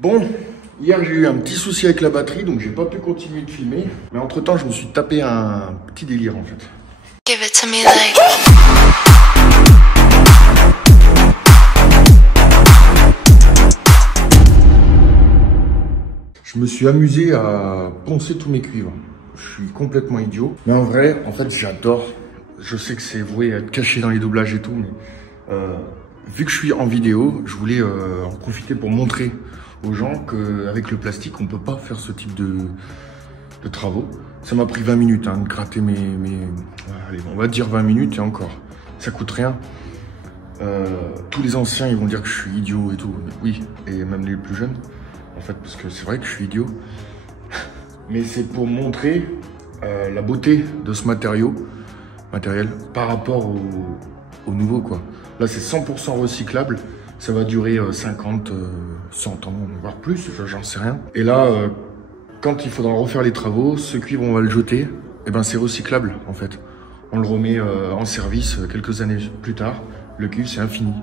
Bon, hier j'ai eu un petit souci avec la batterie, donc j'ai pas pu continuer de filmer. Mais entre temps, je me suis tapé un petit délire en fait. Give it to me like... Je me suis amusé à poncer tous mes cuivres. Je suis complètement idiot. Mais en vrai, en fait, j'adore. Je sais que c'est voué à être caché dans les doublages et tout, mais vu que je suis en vidéo, je voulais en profiter pour montrer aux gens qu'avec le plastique, on peut pas faire ce type de travaux. Ça m'a pris 20 minutes hein, de gratter allez, on va dire 20 minutes et encore. Ça coûte rien. Tous les anciens, ils vont dire que je suis idiot et tout. Mais oui, et même les plus jeunes. En fait, parce que c'est vrai que je suis idiot. Mais c'est pour montrer la beauté de ce matériel par rapport au nouveau, quoi. Là, c'est 100% recyclable. Ça va durer 50, 100 ans, voire plus, j'en sais rien. Et là, quand il faudra refaire les travaux, ce cuivre, on va le jeter. Et ben, c'est recyclable, en fait. On le remet en service quelques années plus tard. Le cuivre, c'est infini.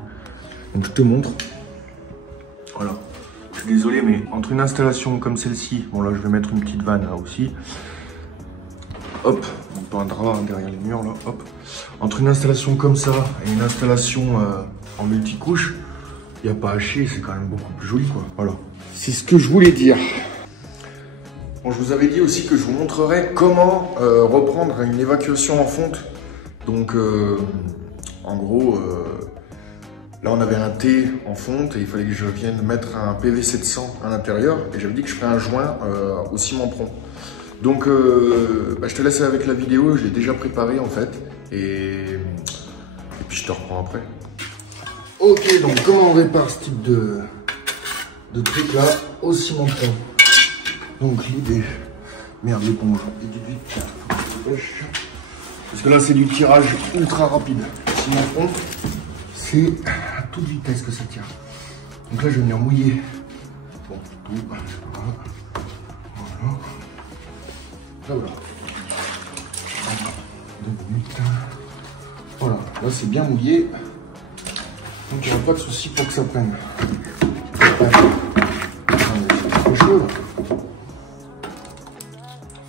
Donc, je te montre. Voilà. Je suis désolé, mais entre une installation comme celle-ci, bon là je vais mettre une petite vanne là aussi. Hop, on peut un drap derrière les murs là, hop. Entre une installation comme ça et une installation en multicouche, il n'y a pas à chier, c'est quand même beaucoup plus joli quoi. Voilà. C'est ce que je voulais dire. Bon, je vous avais dit aussi que je vous montrerai comment reprendre une évacuation en fonte. Donc en gros... là, on avait un T en fonte et il fallait que je vienne mettre un PV700 à l'intérieur. Et j'avais dit que je ferais un joint au ciment prompt. Donc, je te laisse avec la vidéo. Je l'ai déjà préparé en fait. Et puis, je te reprends après. Ok, donc comment on répare ce type de truc là au ciment prompt? Donc, l'idée... Merde, l'éponge. Parce que là, c'est du tirage ultra rapide. Ciment prompt, c'est... à toute vitesse que ça tire. Donc là, je vais venir mouiller. Bon, tout. Voilà. Là, voilà. 2 minutes. Voilà, là, c'est bien mouillé. Donc, il n'y aura pas de souci pour que ça prenne. Ouais. C'est trop chaud, là. En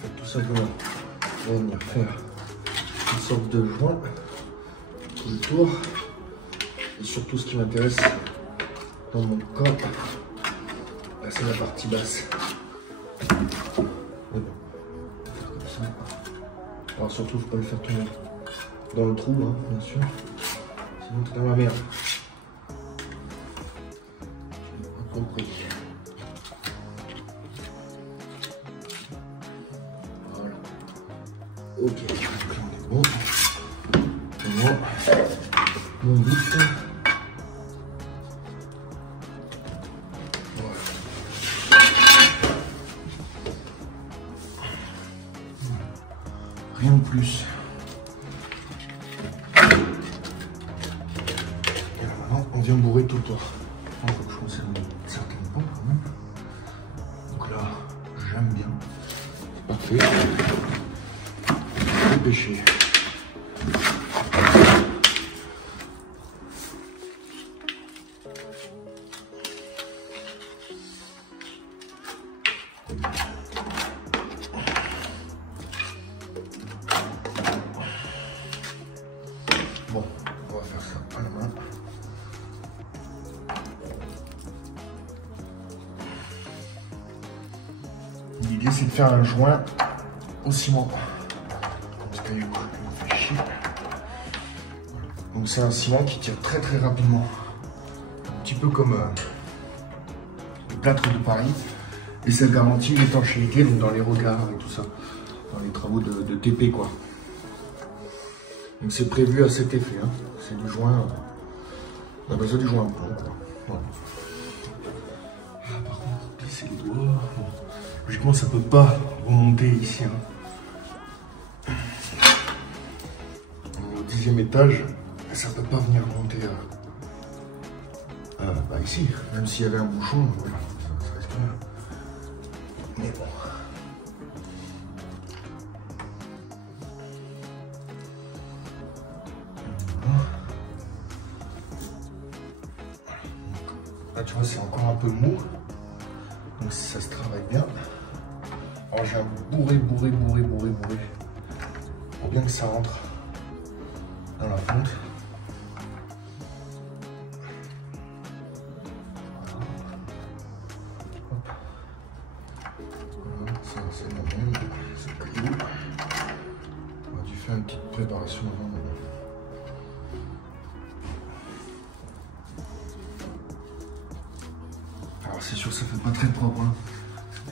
fait, tout simplement, on va venir faire une sorte de joint tout le tour. Et surtout, ce qui m'intéresse dans mon corps, c'est la partie basse. Mais bon, comme ça. Alors surtout, faut pas le faire tomber dans le trou, hein, bien sûr. Sinon, t'es dans la merde. J'ai pas compris. Voilà. Ok, donc là on est bon. Et moi, mon but. Rien de plus. Et là maintenant, on vient bourrer tout le tour. Il faut que je conserve une certaine pompe quand même. Donc là, j'aime bien. C'est parfait. Dépêcher. Bon, on va faire ça à la main. L'idée c'est de faire un joint au ciment. Parce que du coup, il me fait chier. Donc c'est un ciment qui tire très très rapidement. Un petit peu comme le plâtre de Paris. Et ça garantit l'étanchéité donc dans les regards et tout ça. Dans les travaux de TP quoi. Donc c'est prévu à cet effet, hein. C'est du joint, on appelle ça du joint plomb quoi. Voilà. Ah, par contre, glisser les doigts, bon. Logiquement ça peut pas remonter ici. Hein. On est au 10e étage, ça peut pas venir remonter ici, même s'il y avait un bouchon, voilà, ça reste là. Mais bon. Là, tu vois, c'est encore un peu mou. Donc ça se travaille bien. Alors j'ai un bourré. Pour bien que ça rentre dans la fonte. Ça c'est la même, c'est le caillou. On a dû faire une petite préparation avant. Alors c'est sûr que ça fait pas très propre. Hein.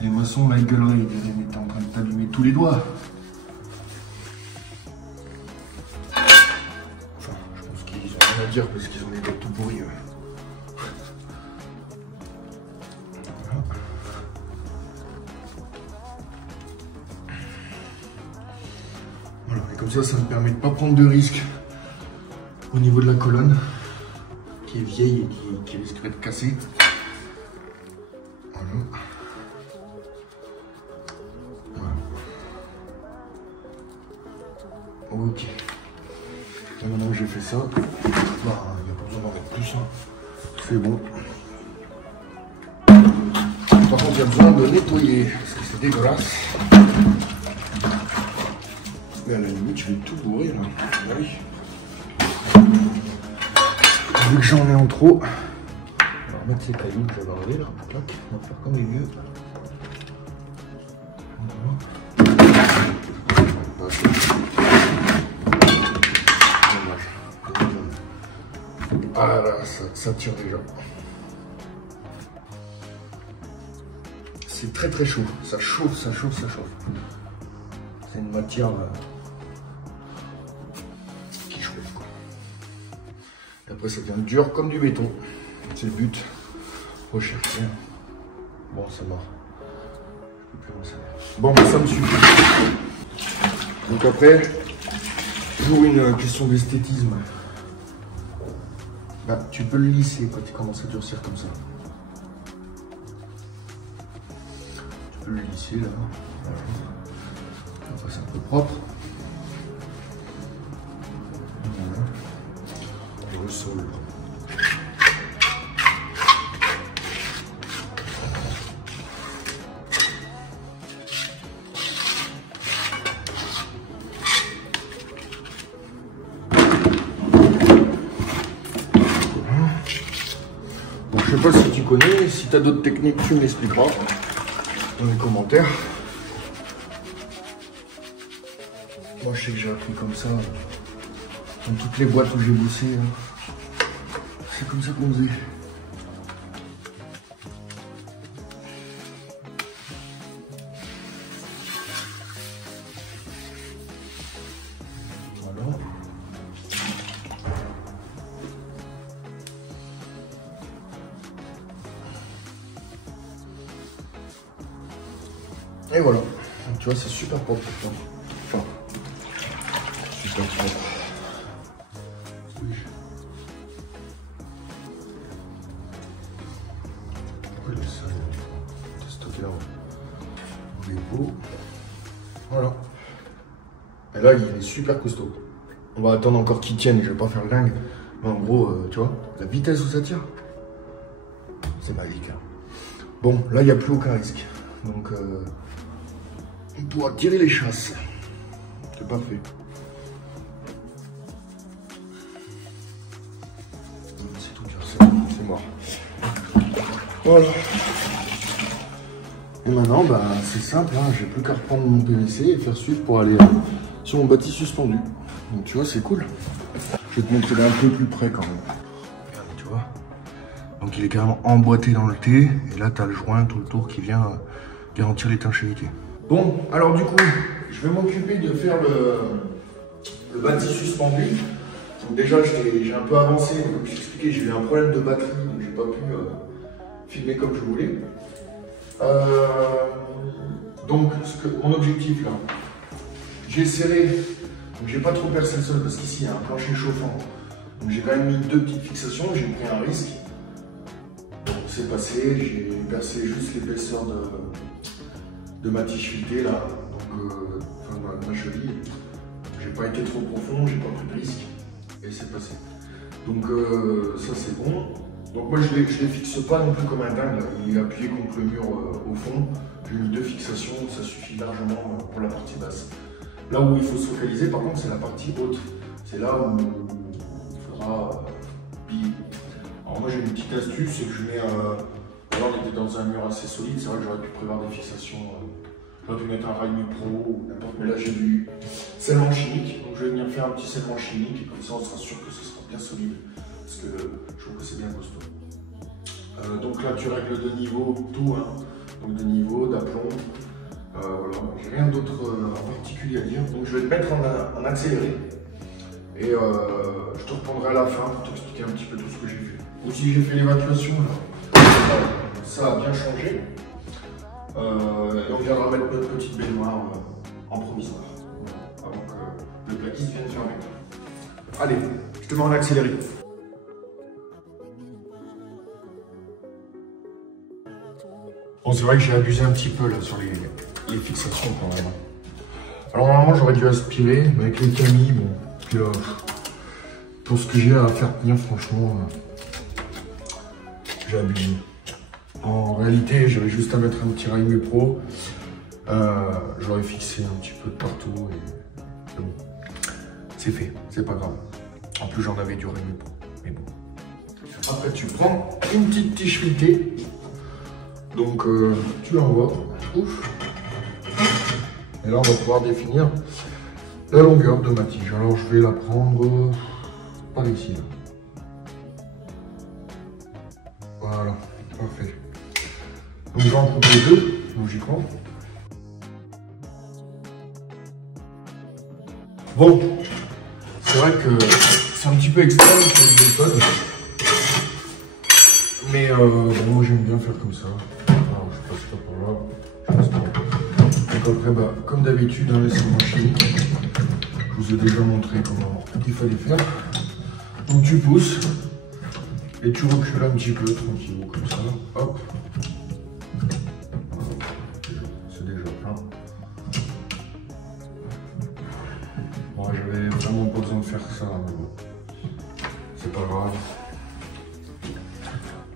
Les maçons là ils gueuleraient, ils diraient mais t'es en train de t'allumer tous les doigts. Enfin, je pense qu'ils ont rien à dire parce qu'ils ont les doigts tout pourris. Voilà, et comme ça me permet de ne pas prendre de risques au niveau de la colonne qui est vieille et qui risquerait de casser. Voilà. Ok. Et maintenant que j'ai fait ça, il n'y a pas besoin d'en mettre plus. Hein. C'est bon. Par contre, il y a besoin de nettoyer parce que c'est dégueulasse. Mais à la limite, je vais tout bourrer là. Ah oui. Vu que j'en ai en trop, on va remettre ces cailloux que j'avais enlevés là. Clac. On va faire comme les vieux. Ah là, ça tire déjà. C'est très très chaud. Ça chauffe. C'est une matière qui chauffe quoi. Et après ça devient dur comme du béton. C'est le but. Rechercher. Bon ça marche. Bon bah, ça me suffit. Donc après, toujours une question d'esthétisme. Bah, tu peux le lisser quand il commence à durcir comme ça. Tu peux le lisser là. Voilà. Après c'est un peu propre. Voilà. Et le sol. Je sais pas si tu connais, si tu as d'autres techniques, tu me l'expliqueras dans les commentaires. Moi je sais que j'ai appris comme ça dans toutes les boîtes où j'ai bossé. C'est comme ça qu'on faisait. Voilà. Et voilà, donc, tu vois, c'est super propre. Enfin, super propre. Oui. Oui, ça, c'est stocké là. Les pots. Voilà. Et là, il est super costaud. On va attendre encore qu'il tienne, je vais pas faire le dingue. Mais en gros, tu vois, la vitesse où ça tire, c'est magique. Hein. Bon, là, il n'y a plus aucun risque. Donc, on pourra tirer les chasses. C'est parfait. C'est tout dur, c'est mort. Voilà. Et maintenant, bah, c'est simple, hein, j'ai plus qu'à reprendre mon PVC et faire suivre pour aller sur mon bâti suspendu. Donc tu vois, c'est cool. Je vais te montrer d'un peu plus près quand même. Regarde, tu vois. Donc il est carrément emboîté dans le T. Et là, tu as le joint tout le tour qui vient garantir l'étanchéité. Bon, alors du coup, je vais m'occuper de faire le bâti suspendu. Donc déjà, j'ai un peu avancé. Comme je t'expliquais, j'ai eu un problème de batterie. Donc j'ai pas pu filmer comme je voulais. Donc, mon objectif là, j'ai serré, donc j'ai pas trop percé le sol parce qu'ici il y a un plancher chauffant. Donc j'ai quand même mis deux petites fixations, j'ai pris un risque. Donc c'est passé, j'ai percé juste l'épaisseur de ma tige filetée là, donc enfin de ma cheville. J'ai pas été trop profond, j'ai pas pris de risque et c'est passé. Donc ça c'est bon. Donc moi je les fixe pas non plus comme un dingue, il est appuyé contre le mur au fond. J'ai mis 2 fixations, ça suffit largement pour la partie basse. Là où il faut se focaliser par contre c'est la partie haute. C'est là où il faudra piller. Alors moi j'ai une petite astuce, c'est que je mets alors on était dans un mur assez solide, c'est vrai que j'aurais pu prévoir des fixations. J'aurais pu mettre un rail pro ou n'importe, mais là j'ai du scellement chimique, donc je vais venir faire un petit scellement chimique et comme ça on sera sûr que ce sera bien solide, parce que je trouve que c'est bien costaud. Donc là tu règles de niveau, tout, hein. Donc de niveau, d'aplomb, voilà, j'ai rien d'autre en particulier à dire, donc je vais te mettre en accéléré et je te reprendrai à la fin pour t'expliquer un petit peu tout ce que j'ai fait. Aussi j'ai fait l'évacuation là, ça a bien changé. Et on viendra mettre notre petite baignoire en provisoire avant que le plaquiste vienne fermer. Allez, je te mets en accéléré. Bon, c'est vrai que j'ai abusé un petit peu là sur les fixations quand même. Alors normalement j'aurais dû aspirer, mais avec les camis, bon, puis là, pour ce que j'ai à faire tenir, franchement, j'ai abusé. En réalité, j'avais juste à mettre un petit rail Mupro. J'aurais fixé un petit peu de partout et bon, c'est fait, c'est pas grave. En plus, j'en avais du rail Mupro, mais bon. Après, tu prends une petite tige filetée. Donc, tu l'envoies. Ouf. Et là, on va pouvoir définir la longueur de ma tige. Alors, je vais la prendre par ici. Là. Voilà, parfait. Donc j'en coupe les deux, logiquement. Bon, c'est vrai que c'est un petit peu extrême comme méthode. Mais bon, moi j'aime bien faire comme ça. Alors je passe pas par là. Je passe par là. Donc après, bah, comme d'habitude, dans les scellement chimiques, je vous ai déjà montré comment il fallait faire. Donc tu pousses et tu recules un petit peu, tranquille, comme ça. Hop. J'avais vraiment pas besoin de faire ça, mais bon, c'est pas grave.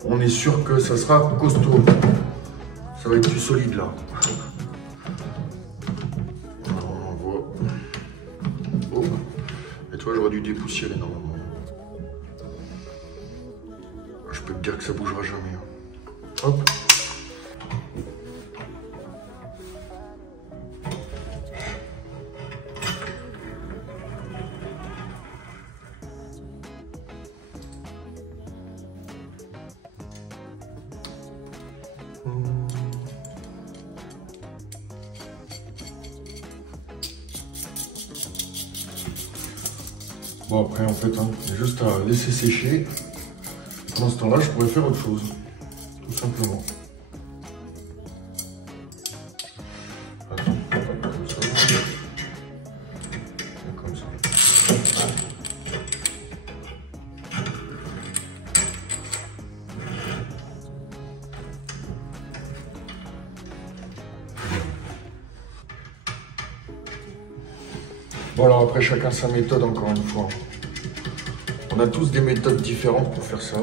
On est sûr que ça sera costaud. Ça va être du solide là. Alors, on envoie. Oh. Et toi, j'aurais dû dépoussiérer normalement. Je peux te dire que ça bougera jamais. Hop. Bon après en fait, hein, il y a juste à laisser sécher. Pendant ce temps-là, je pourrais faire autre chose, tout simplement. Attends, comme ça. Et comme ça. Bon alors après chacun sa méthode encore une fois. On a tous des méthodes différentes pour faire ça.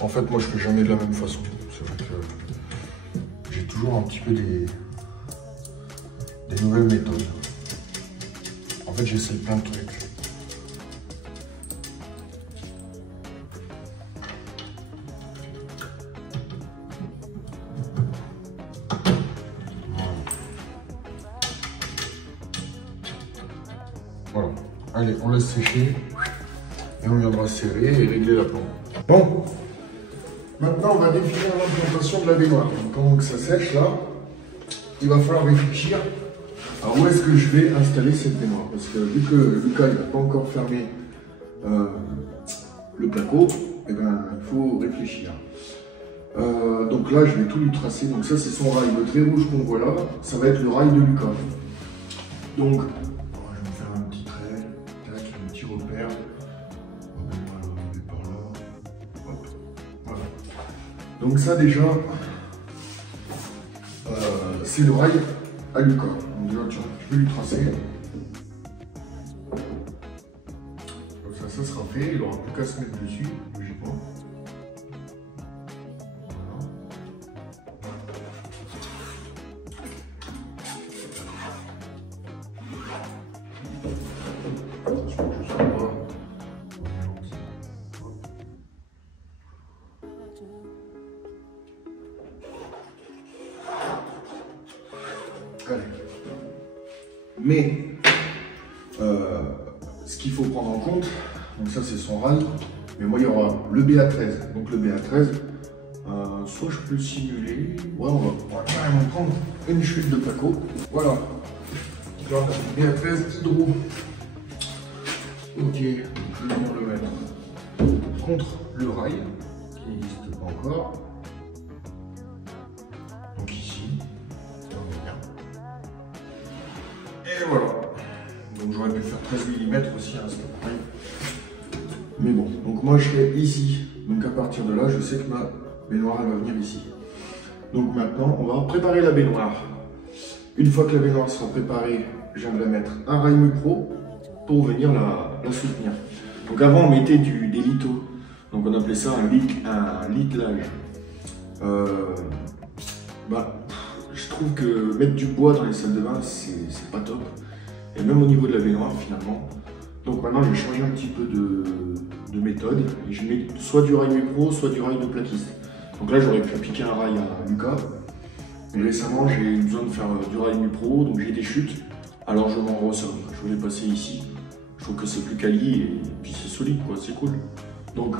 En fait moi je fais jamais de la même façon. C'est vrai que j'ai toujours un petit peu des nouvelles méthodes. En fait j'essaie plein de trucs. Voilà, allez, on laisse sécher et on viendra serrer et régler la plombe. Bon, maintenant on va définir l'implantation de la baignoire. Pendant que ça sèche là, il va falloir réfléchir à où est-ce que je vais installer cette baignoire. Parce que vu que Lucas n'a pas encore fermé le placo, eh ben, il faut réfléchir. Donc là je vais tout lui tracer. Donc ça c'est son rail, le trait rouge qu'on voit là, ça va être le rail de Lucas. Donc repère. On va arriver par là. Hop. Voilà. Donc ça déjà, c'est le rail à Lucas. Donc déjà tu peux lui tracer. Comme ça ça sera fait, il aura plus qu'à se mettre dessus, logiquement. Mais ce qu'il faut prendre en compte, donc ça c'est son rail, mais moi il y aura le BA13. Donc le BA13, soit je peux le simuler, ouais on va carrément prendre une chute de placo. Voilà. Donc là on a le BA13 hydro. Ok, donc je vais venir le mettre contre le rail, qui n'existe pas encore. Donc ici, on est bien. Et voilà. Donc j'aurais pu faire 13 mm aussi, hein, c'est pareil. Mais bon, donc moi je serai ici. Donc à partir de là, je sais que ma baignoire elle va venir ici. Donc maintenant, on va préparer la baignoire. Une fois que la baignoire sera préparée, je viendrai mettre un rail Mupro pour venir la soutenir. Donc avant, on mettait des litos. Donc on appelait ça un littelage. Je trouve que mettre du bois dans les salles de bain, c'est pas top. Et même au niveau de la baignoire finalement. Donc maintenant je vais changer un petit peu de méthode. Et je mets soit du rail Mupro, soit du rail de plaquiste. Donc là j'aurais pu appliquer un rail à Lucas. Mais récemment j'ai eu besoin de faire du rail Mupro, donc j'ai des chutes. Alors je m'en ressors. Je voulais passer ici. Je trouve que c'est plus quali et puis c'est solide quoi, c'est cool. Donc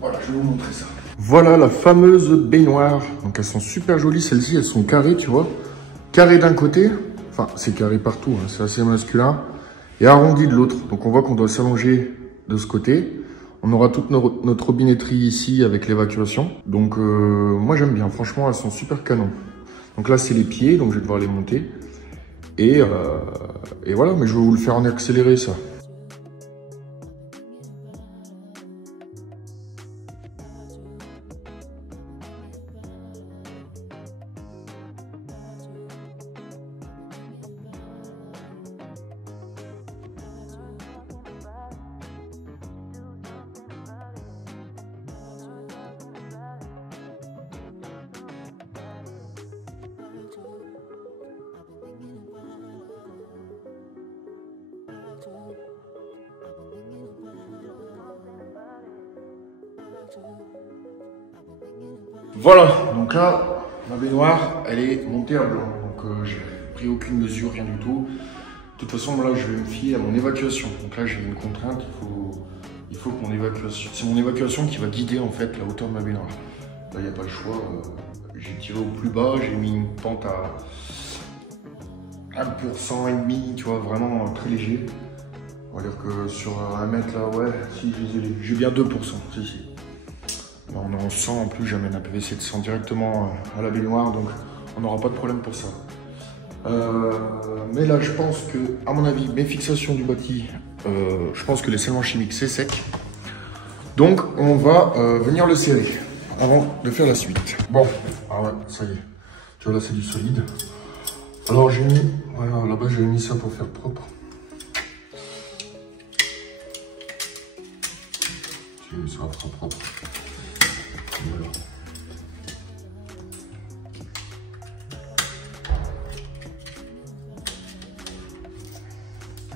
voilà, je vais vous montrer ça. Voilà la fameuse baignoire. Donc elles sont super jolies celles-ci, elles sont carrées tu vois. Carré d'un côté, enfin c'est carré partout, hein, c'est assez masculin, et arrondi de l'autre. Donc on voit qu'on doit s'allonger de ce côté. On aura toute notre robinetterie ici avec l'évacuation. Donc moi j'aime bien, franchement elles sont super canon. Donc là c'est les pieds, donc je vais devoir les monter. Et voilà, mais je vais vous le faire en accéléré ça. Voilà, donc là, ma baignoire, elle est montée à blanc. Donc j'ai pris aucune mesure, rien du tout. De toute façon, là, je vais me fier à mon évacuation. Donc là, j'ai une contrainte, il faut que mon évacuation... C'est mon évacuation qui va guider en fait la hauteur de ma baignoire. Là, il n'y a pas le choix. J'ai tiré au plus bas, j'ai mis une pente à 1% et demi, tu vois, vraiment très léger. On va dire que sur 1 mètre là, ouais, si j'ai bien 2%, si. Là, on est en 100 en plus, j'amène un PVC de 100 directement à la baignoire, donc on n'aura pas de problème pour ça. Mais là, je pense que, à mon avis, mes fixations du bâti, je pense que les scellements chimiques, c'est sec. Donc, on va venir le serrer avant de faire la suite. Bon, ah ouais, ça y est. Tu vois, là, c'est du solide. Alors, j'ai mis, voilà, là-bas, j'avais mis ça pour faire propre. Ça va être propre. Voilà.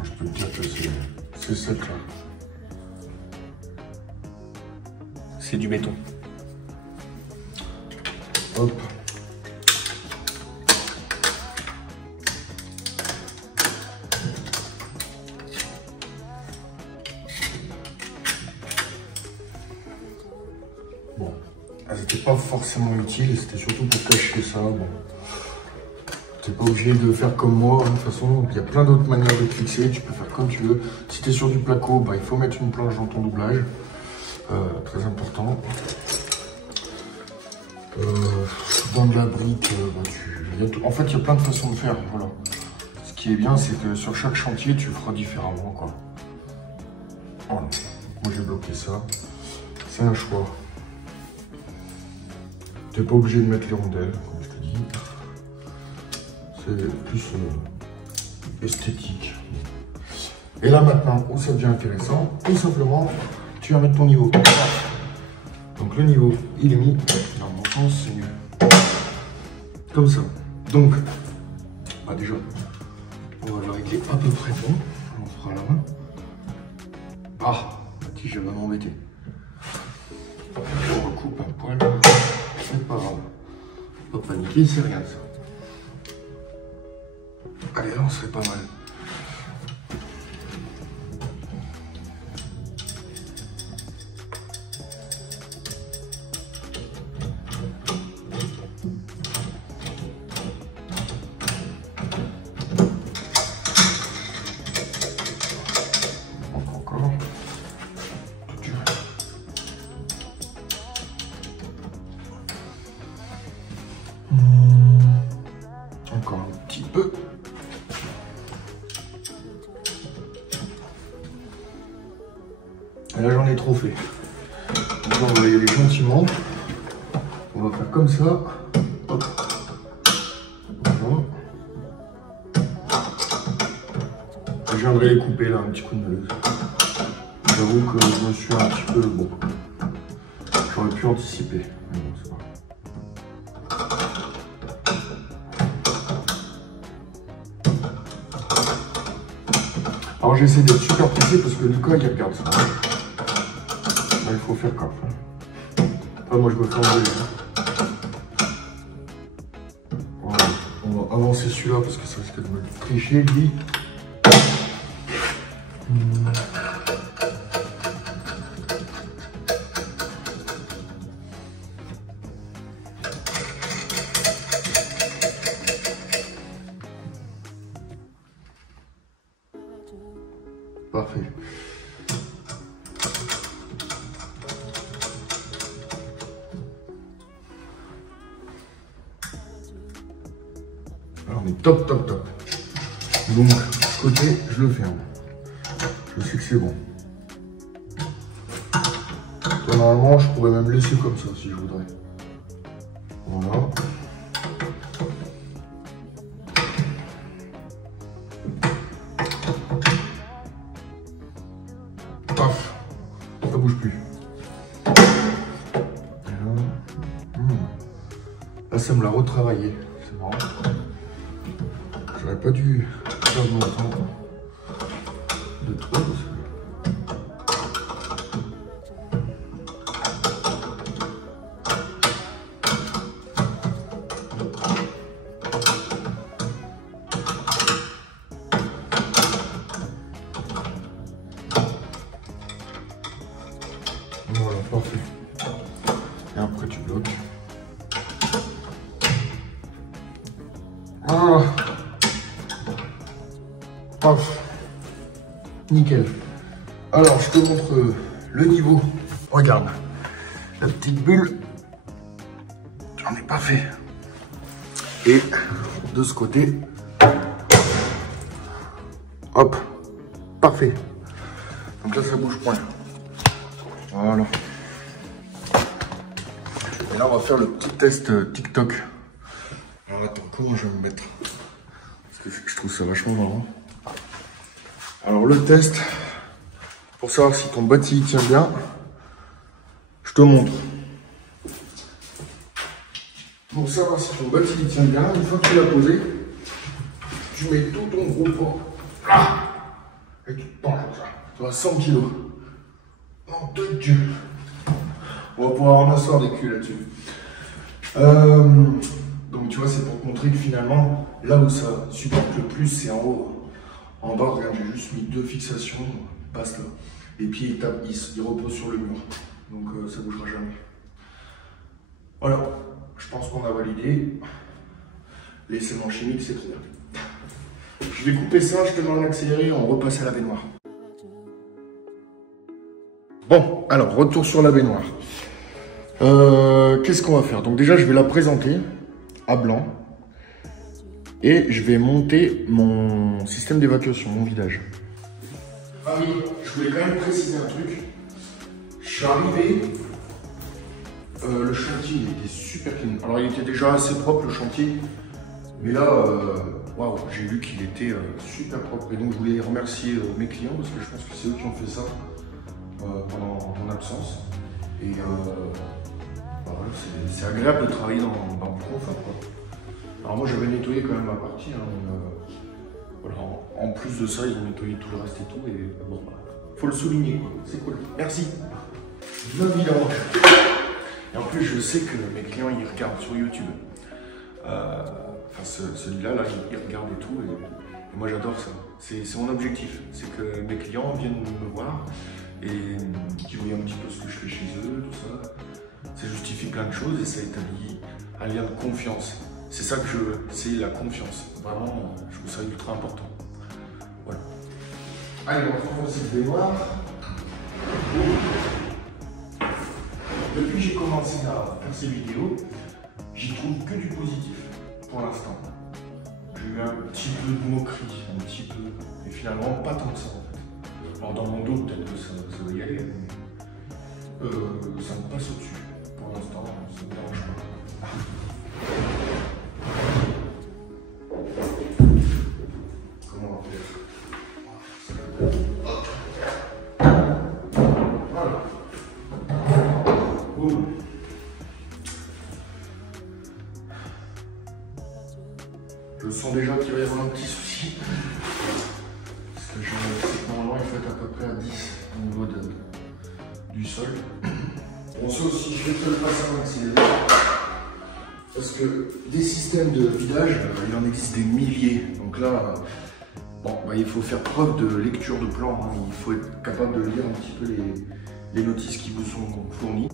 Je peux te dire que c'est sec là. C'est du béton. Hop. Bon, elles n'étaient pas forcément utiles, c'était surtout pour cacher ça. Bon. T'es pas obligé de faire comme moi, hein. De toute façon, il y a plein d'autres manières de fixer, tu peux faire comme tu veux. Si tu es sur du placo, bah, il faut mettre une planche dans ton doublage, très important. Dans de la brique, en fait il y a plein de façons de faire, voilà. Ce qui est bien, c'est que sur chaque chantier, tu feras différemment, quoi. Voilà. Moi j'ai bloqué ça, c'est un choix. T'es pas obligé de mettre les rondelles, comme je te dis. C'est plus esthétique. Et là maintenant, où ça devient intéressant, tout simplement, tu vas mettre ton niveau. Donc le niveau, il est mis, dans mon sens, c'est mieux. Comme ça. Donc, bah déjà, on va le régler à peu près bon. On fera la main. Ah, la tige va m'embêter. On recoupe un poil. C'est pas grave. Pas paniquer, c'est rien ça. Allez, là, on serait pas mal. Encore. Encore un petit peu. Et là j'en ai trop fait. Donc on va y aller gentiment. On va faire comme ça. Hop. Voilà. Je viendrai les couper là, un petit coup de meuleuse. J'avoue que je me suis un petit peu... Bon. J'aurais pu anticiper. Mais bon, c'est pas grave. Alors j'essaie d'être super précis parce que Lucas il regarde ça. Là, il faut faire gaffe. Après, moi je me fais enlever. Voilà. On va avancer celui-là parce que ça risque de me tricher lui. Parfait. Alors on est top, top, top. Donc, ce côté, je le ferme. Je sais que c'est bon. Normalement, je pourrais même laisser comme ça si je voudrais. Voilà. Paf, ça bouge plus. Là, ça me l'a retravaillé. C'est marrant. J'aurais pas dû perdre mon temps de trop. Voilà, parfait. Et après, tu bloques. Voilà. Paf. Nickel. Alors, je te montre le niveau. Regarde. La petite bulle. J'en ai pas fait. Et de ce côté. Hop. Parfait. Donc là, ça bouge point. Voilà. Et là, on va faire le petit test TikTok. Alors attends, comment je vais me mettre? Parce que je trouve ça vachement marrant. Alors le test, pour savoir si ton bâti tient bien, je te montre. Pour savoir si ton bâti tient bien, une fois que tu l'as posé, tu mets tout ton gros poids là, et tu te penches comme ça. Tu as 100 kg. Nom de Dieu. On va pouvoir en asseoir des culs là-dessus. Donc tu vois, c'est pour montrer que finalement, là où ça supporte le plus, c'est en haut. En bas, regarde, j'ai juste mis 2 fixations, basta. Et puis il repose sur le mur. Donc ça ne bougera jamais. Voilà, je pense qu'on a validé. Les séments chimiques, c'est trop bien. Je vais couper ça, je te mets en accéléré, on repasse à la baignoire. Bon, alors, retour sur la baignoire. Qu'est-ce qu'on va faire? Donc déjà, je vais la présenter à blanc. Et je vais monter mon système d'évacuation, mon vidage. Ah oui, je voulais quand même préciser un truc. Je suis arrivé, le chantier il était super clean. Alors il était déjà assez propre le chantier, mais là, waouh, j'ai vu qu'il était super propre. Et donc je voulais remercier mes clients parce que je pense que c'est eux qui ont fait ça pendant mon absence. Et voilà, c'est agréable de travailler dans le confort, quoi. Alors moi j'avais nettoyé quand même ma partie, hein, voilà. En plus de ça, ils ont nettoyé tout le reste et tout. Et bon, bah, faut le souligner, quoi. C'est cool. Merci. Évidemment. Et en plus, je sais que mes clients, ils regardent sur YouTube. Enfin, celui-là, là, ils regardent et tout. Et moi, j'adore ça. C'est mon objectif. C'est que mes clients viennent me voir et qu'ils voient un petit peu ce que je fais chez eux, tout ça. Ça justifie plein de choses et ça établit un lien de confiance. C'est ça que je veux, c'est la confiance. Vraiment, je trouve ça ultra important. Voilà. Allez, on va renforcer le baignoire. Depuis que j'ai commencé à faire ces vidéos, j'y trouve que du positif pour l'instant. J'ai eu un petit peu de moquerie, un petit peu, et finalement pas tant que ça en fait. Alors dans mon dos, peut-être que ça va y aller, mais ça me passe au-dessus. Pour l'instant, ça ne me dérange pas. Comment on va faire? Voilà. Boum. Je sens déjà qu'il va y avoir un petit souci. Parce que je sais que normalement il faut être à peu près à 10 au niveau du sol. Bon, ça aussi, je vais te le passer en accéléré. Parce que des systèmes de vidage, il en existe des milliers. Donc là, bon, bah, il faut faire preuve de lecture de plan. Hein. Il faut être capable de lire un petit peu les notices qui vous sont fournies.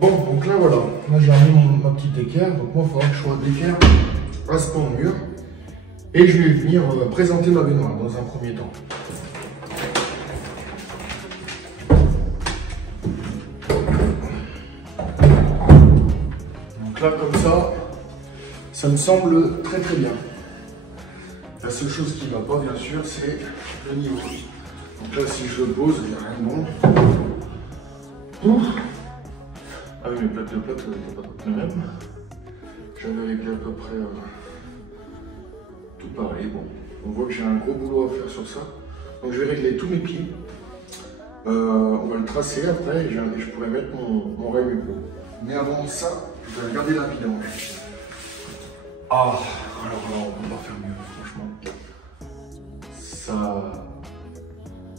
Bon, donc là voilà, là j'ai remis ma petite équerre, donc moi il faudra que je sois d'équerre à ce pan de mur et je vais venir présenter ma baignoire dans un premier temps. Donc là comme ça me semble très très bien. La seule chose qui ne va pas bien sûr c'est le niveau. Donc là si je le pose, il n'y a rien de bon. Ouf. Ah oui, mes plaques de plâtre, elles n'étaient pas toutes les mêmes. J'avais réglé à peu près tout pareil. Bon, on voit que j'ai un gros boulot à faire sur ça. Donc je vais régler tous mes pieds. On va le tracer après et je pourrais mettre mon rail. Mais avant ça, je vais regarder la vidange. Ah, alors on peut pas faire mieux, franchement. Ça...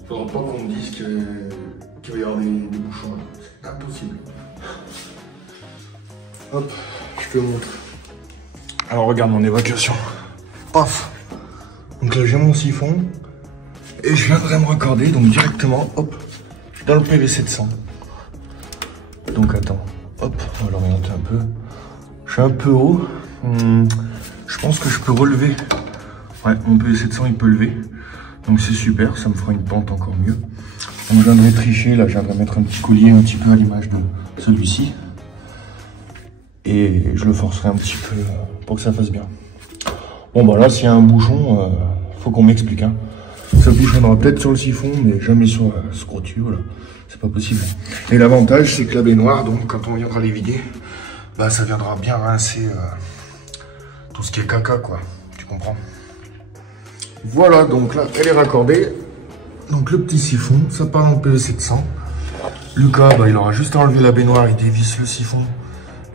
Faudra pas qu'on me dise qu'il va y avoir des bouchons là. C'est impossible. Hop, je te montre. Alors regarde mon évacuation. Paf. Donc là j'ai mon siphon. Et je viendrai me raccorder donc directement, hop, dans le PV700. Donc attends, hop, on va l'orienter un peu. Je suis un peu haut. Je pense que je peux relever. Ouais, mon PV700 il peut lever. Donc c'est super, ça me fera une pente encore mieux. Donc je viendrai tricher, là je viendrai mettre un petit collier un petit peu à l'image de celui-ci. Et je le forcerai un petit peu pour que ça fasse bien. Bon bah là s'il y a un bouchon, faut qu'on m'explique. Hein. Ça bouchonnera peut-être sur le siphon, mais jamais sur ce gros tuyau là. C'est pas possible. Et l'avantage c'est que la baignoire, donc quand on viendra les vider, bah ça viendra bien rincer tout ce qui est caca quoi. Tu comprends? Voilà, donc là elle est raccordée. Donc le petit siphon, ça part dans le PV700. Lucas, bah, il aura juste à enlever la baignoire, il dévisse le siphon.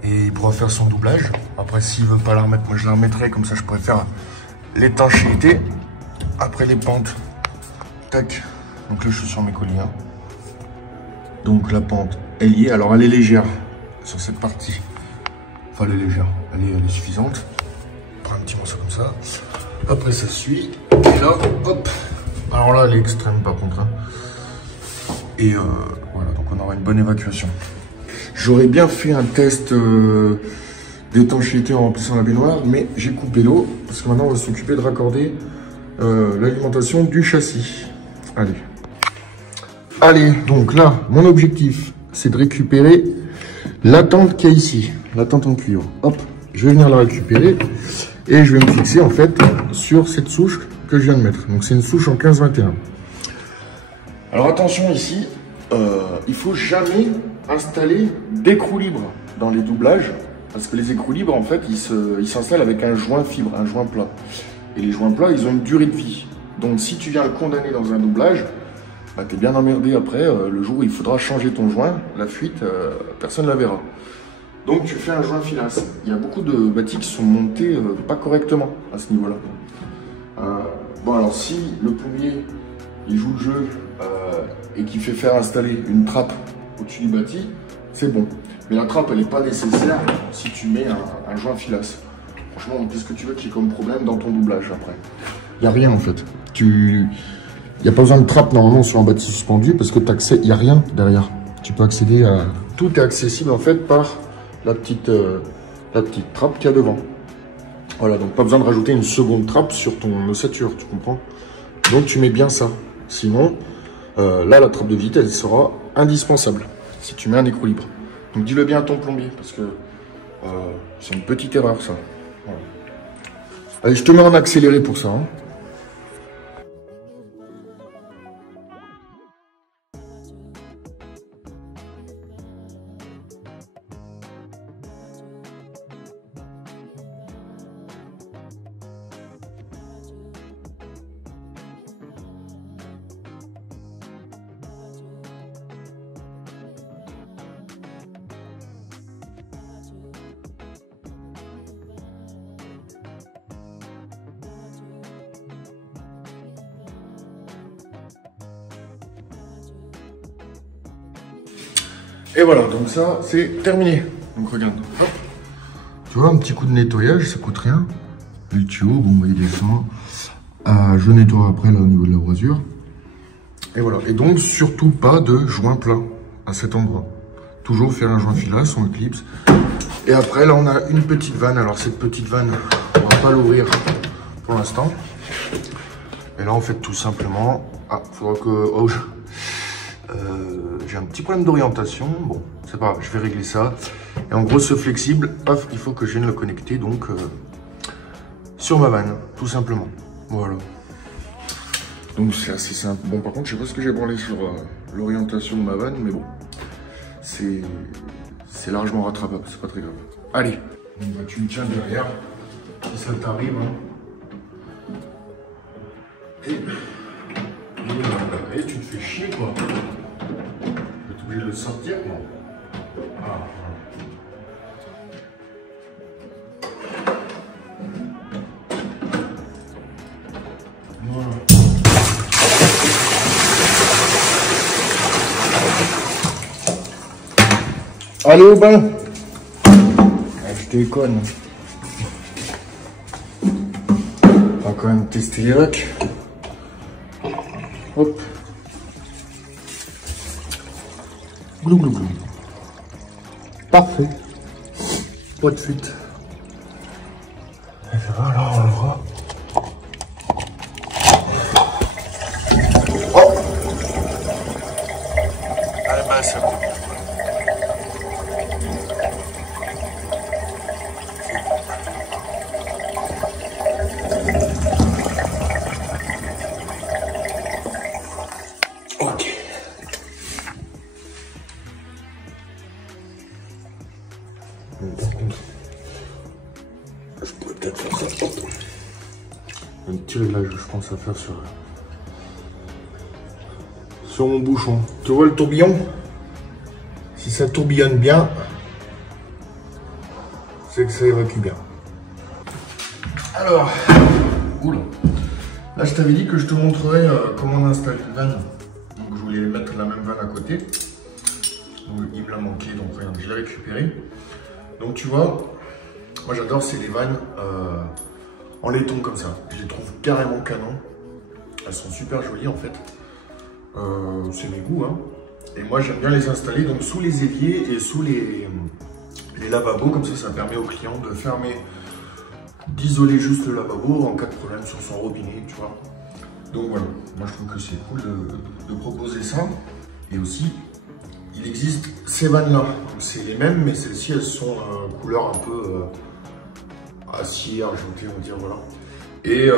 Et il pourra faire son doublage. Après, s'il veut pas la remettre, moi je la remettrai. Comme ça, je pourrais faire l'étanchéité. Après les pentes. Tac. Donc là, je suis sur mes colliers. Hein. Donc la pente, elle y est. Alors, elle est légère sur cette partie. Enfin, elle est légère. Elle est suffisante. On prend un petit morceau comme ça. Après, ça suit. Et là, hop. Alors là, elle est extrême par contre. Hein. Et voilà, donc on aura une bonne évacuation. J'aurais bien fait un test d'étanchéité en remplissant la baignoire, mais j'ai coupé l'eau parce que maintenant on va s'occuper de raccorder l'alimentation du châssis. Allez, donc là, mon objectif, c'est de récupérer la tente qu'il y a ici, la tente en cuivre. Hop, je vais venir la récupérer et je vais me fixer en fait sur cette souche que je viens de mettre. Donc c'est une souche en 15-21. Alors attention ici, il faut jamais installer d'écrou libre dans les doublages parce que les écrous libres en fait ils s'installent avec un joint fibre, un joint plat. Et les joints plats ils ont une durée de vie. Donc si tu viens le condamner dans un doublage, bah, t'es bien emmerdé après, le jour où il faudra changer ton joint, la fuite, personne ne la verra. Donc tu fais un joint filasse. Il y a beaucoup de bâtis qui sont montés pas correctement à ce niveau-là. Bon alors si le plombier il joue le jeu et qu'il fait faire installer une trappe au-dessus du bâti, c'est bon. Mais la trappe elle n'est pas nécessaire si tu mets un joint filasse. Franchement, qu'est-ce que tu veux qu'il y ait comme problème dans ton doublage après? Il n'y a rien en fait. Il n'y a pas besoin de trappe normalement sur un bâti suspendu parce que il n'y a rien derrière. Tu peux accéder à... Tout est accessible en fait par la petite trappe qu'il y a devant. Voilà, donc pas besoin de rajouter une seconde trappe sur ton ossature, tu comprends? Donc tu mets bien ça. Sinon, là la trappe de vitesse elle sera indispensable si tu mets un écrou libre. Donc dis-le bien à ton plombier parce que c'est une petite erreur ça. Voilà. Allez, je te mets en accéléré pour ça. Hein. Et voilà, donc ça, c'est terminé. Donc regarde, hop. Tu vois, un petit coup de nettoyage, ça coûte rien. Le tuyau, bon, bah, il descend. Je nettoie après, là, au niveau de la broisure. Et voilà. Et donc, surtout pas de joint plat à cet endroit. Toujours faire un joint filasse, on éclipse. Et après, là, on a une petite vanne. Alors, cette petite vanne, on va pas l'ouvrir pour l'instant. Et là, on fait tout simplement... Ah, faudra que... Oh, j'ai un petit problème d'orientation, bon, c'est pas grave, je vais régler ça. Et en gros, ce flexible, paf, il faut que je vienne le connecter donc sur ma vanne, tout simplement. Voilà. Donc c'est assez simple. Bon, par contre, je sais pas ce que j'ai branlé sur l'orientation de ma vanne, mais bon, c'est largement rattrapable, c'est pas très grave. Allez, donc, bah, tu me tiens derrière, si ça t'arrive. Hein. Et tu te fais chier quoi. Je vais être obligé de le sortir quoi. Ah, voilà. Allez au bain. Je déconne. On va quand même tester les racks. Hop. Glou glou glou. Parfait. Pas de fuite. Et voilà, on le voit. Oh. Allez, bah c'est bon. Je pourrais peut-être faire ça. Hop. Un petit réglage, je pense, à faire sur mon bouchon. Tu vois le tourbillon? Si ça tourbillonne bien, c'est que ça évacue bien. Alors, oula. Là, je t'avais dit que je te montrerais comment on installe une vanne. Donc, je voulais mettre la même vanne à côté. Donc, il me l'a manqué, donc regarde, je l'ai récupéré. Donc, tu vois, moi j'adore, c'est les vannes en laiton comme ça. Je les trouve carrément canon. Elles sont super jolies en fait. C'est mes goûts, hein. Et moi, j'aime bien les installer donc sous les éviers et sous les lavabos. Comme ça permet au client de fermer, d'isoler juste le lavabo en cas de problème sur son robinet, tu vois. Donc voilà, moi je trouve que c'est cool de proposer ça. Et aussi, il existe ces vannes-là. C'est les mêmes, mais celles-ci, elles sont couleur un peu acier, argenté, on va dire, voilà. Et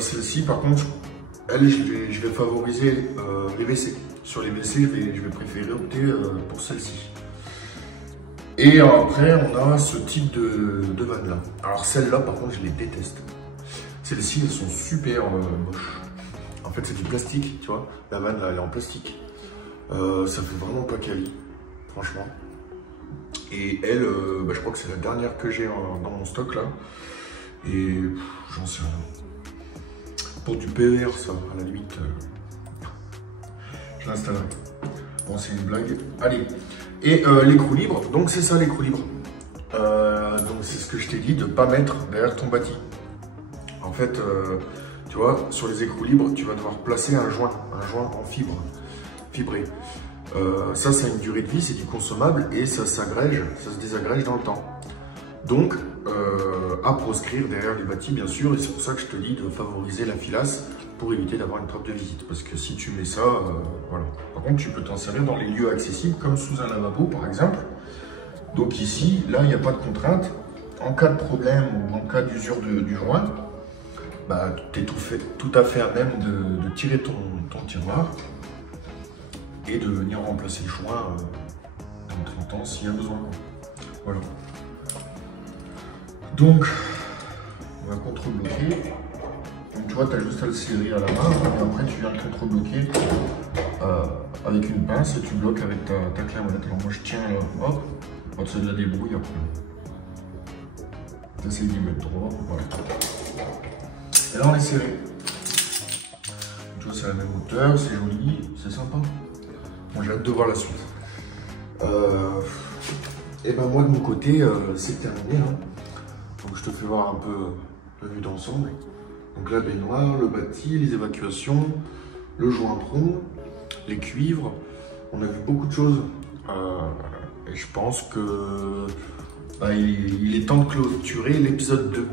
celle-ci, par contre, elle, je vais favoriser les WC. Sur les WC, je vais préférer opter pour celle-ci. Et après, on a ce type de vannes-là. Alors celles-là, par contre, je les déteste. Celles-ci, elles sont super moches. En fait, c'est du plastique, tu vois. La vanne, là, elle est en plastique. Ça fait vraiment pas quali, franchement. Et elle, je crois que c'est la dernière que j'ai dans mon stock, là. Et j'en sais rien. Pour du PER, ça, à la limite, je l'installerai. Bon, c'est une blague. Allez. Et l'écrou libre, donc c'est ça l'écrou libre. Donc c'est ce que je t'ai dit, de ne pas mettre derrière ton bâti. En fait, tu vois, sur les écrous libres, tu vas devoir placer un joint en fibré. Ça a une durée de vie, c'est du consommable et ça s'agrège, ça se désagrège dans le temps. Donc, à proscrire derrière les bâtis, bien sûr, et c'est pour ça que je te dis de favoriser la filasse pour éviter d'avoir une trappe de visite. Parce que si tu mets ça, voilà. Par contre, tu peux t'en servir dans les lieux accessibles, comme sous un lavabo, par exemple. Donc ici, là, il n'y a pas de contrainte. En cas de problème ou en cas d'usure du joint, tu es tout à fait à même de tirer ton tiroir et de venir remplacer le joint dans 30 ans s'il y a besoin. Voilà. Donc, on va contre-bloquer. Donc tu vois, tu as juste à le serrer à la main et après tu viens le contre-bloquer avec une pince et tu bloques avec ta clé à molette. Alors moi je tiens là, hop, c'est de la débrouille après. Tu essaies d'y mettre droit, voilà. Et là on est serré. Tu vois, c'est la même hauteur, c'est joli, c'est sympa. Bon, j'ai hâte de voir la suite. Et moi de mon côté, c'est terminé. Hein. Donc je te fais voir un peu la vue d'ensemble. Donc la baignoire, le bâti, les évacuations, le joint prond, les cuivres. On a vu beaucoup de choses. Et je pense que il est temps de clôturer l'épisode 2.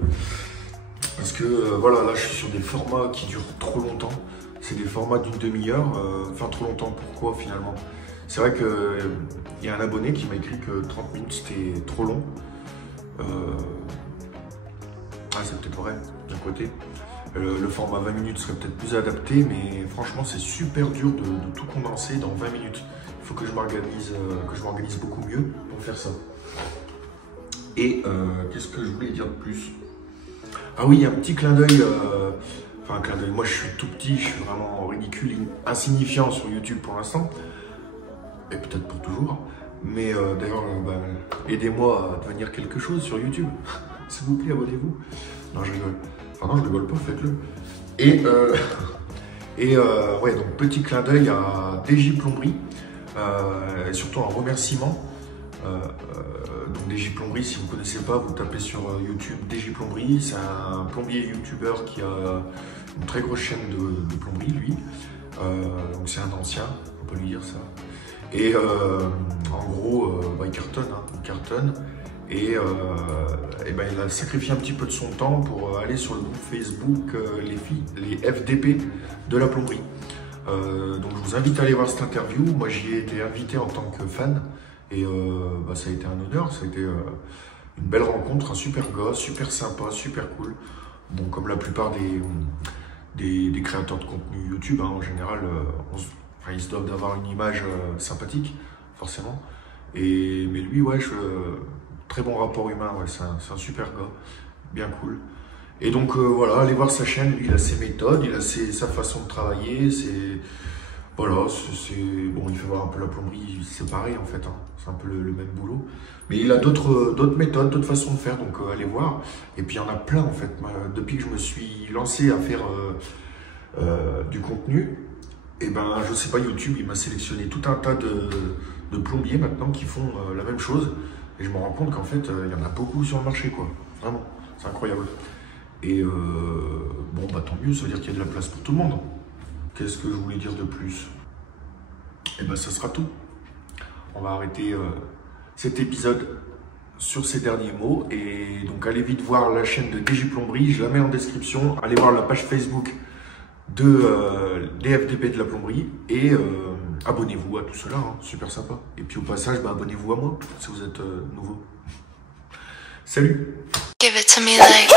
Parce que voilà, là je suis sur des formats qui durent trop longtemps. C'est des formats d'une demi-heure. Enfin trop longtemps, pourquoi finalement? C'est vrai qu'il y a un abonné qui m'a écrit que 30 minutes c'était trop long. C'est peut-être vrai, d'un côté. Le format 20 minutes serait peut-être plus adapté, mais franchement, c'est super dur de tout condenser dans 20 minutes. Il faut que je m'organise beaucoup mieux pour faire ça. Et qu'est-ce que je voulais dire de plus? Ah oui, un petit clin d'œil. Enfin, un clin d'œil. Moi, je suis tout petit, je suis vraiment ridicule, insignifiant sur YouTube pour l'instant. Et peut-être pour toujours. Mais d'ailleurs, aidez-moi à devenir quelque chose sur YouTube. S'il vous plaît, abonnez-vous. Non, je rigole. Enfin, non, je rigole pas, faites-le. Et ouais, donc petit clin d'œil à DJ Plomberie. Et surtout un remerciement. Donc DJ Plomberie, si vous ne connaissez pas, vous tapez sur YouTube DJ Plomberie. C'est un plombier youtubeur qui a une très grosse chaîne de plomberie, lui. Donc c'est un ancien, on peut lui dire ça. Et en gros, il cartonne, hein, il cartonne. Et il a sacrifié un petit peu de son temps pour aller sur le groupe Facebook les FDP de la plomberie. Donc je vous invite à aller voir cette interview. Moi j'y ai été invité en tant que fan et ça a été un honneur, ça a été une belle rencontre, un super gars, super sympa, super cool. Bon, comme la plupart des créateurs de contenu YouTube, hein, en général, ils se doivent d'avoir une image sympathique, forcément. Mais lui, ouais, très bon rapport humain, ouais, c'est un super gars, bien cool. Et donc voilà, allez voir sa chaîne, lui il a ses méthodes, il a sa façon de travailler, voilà, bon, il fait voir un peu la plomberie, c'est pareil en fait, hein, c'est un peu le même boulot. Mais il a d'autres méthodes, d'autres façons de faire, donc allez voir. Et puis il y en a plein en fait, depuis que je me suis lancé à faire du contenu, je sais pas, YouTube il m'a sélectionné tout un tas de plombiers maintenant qui font la même chose. Et je me rends compte qu'en fait, il y en a beaucoup sur le marché, quoi. Vraiment, c'est incroyable. Et tant mieux, ça veut dire qu'il y a de la place pour tout le monde. Qu'est-ce que je voulais dire de plus? Et ben, ça sera tout. On va arrêter cet épisode sur ces derniers mots. Et donc, allez vite voir la chaîne de DJ Plomberie. Je la mets en description. Allez voir la page Facebook de DFDP de la plomberie. Et abonnez-vous à tout cela. Hein, super sympa. Et puis, au passage, abonnez-vous à moi si vous êtes nouveau. Salut! Give it to me like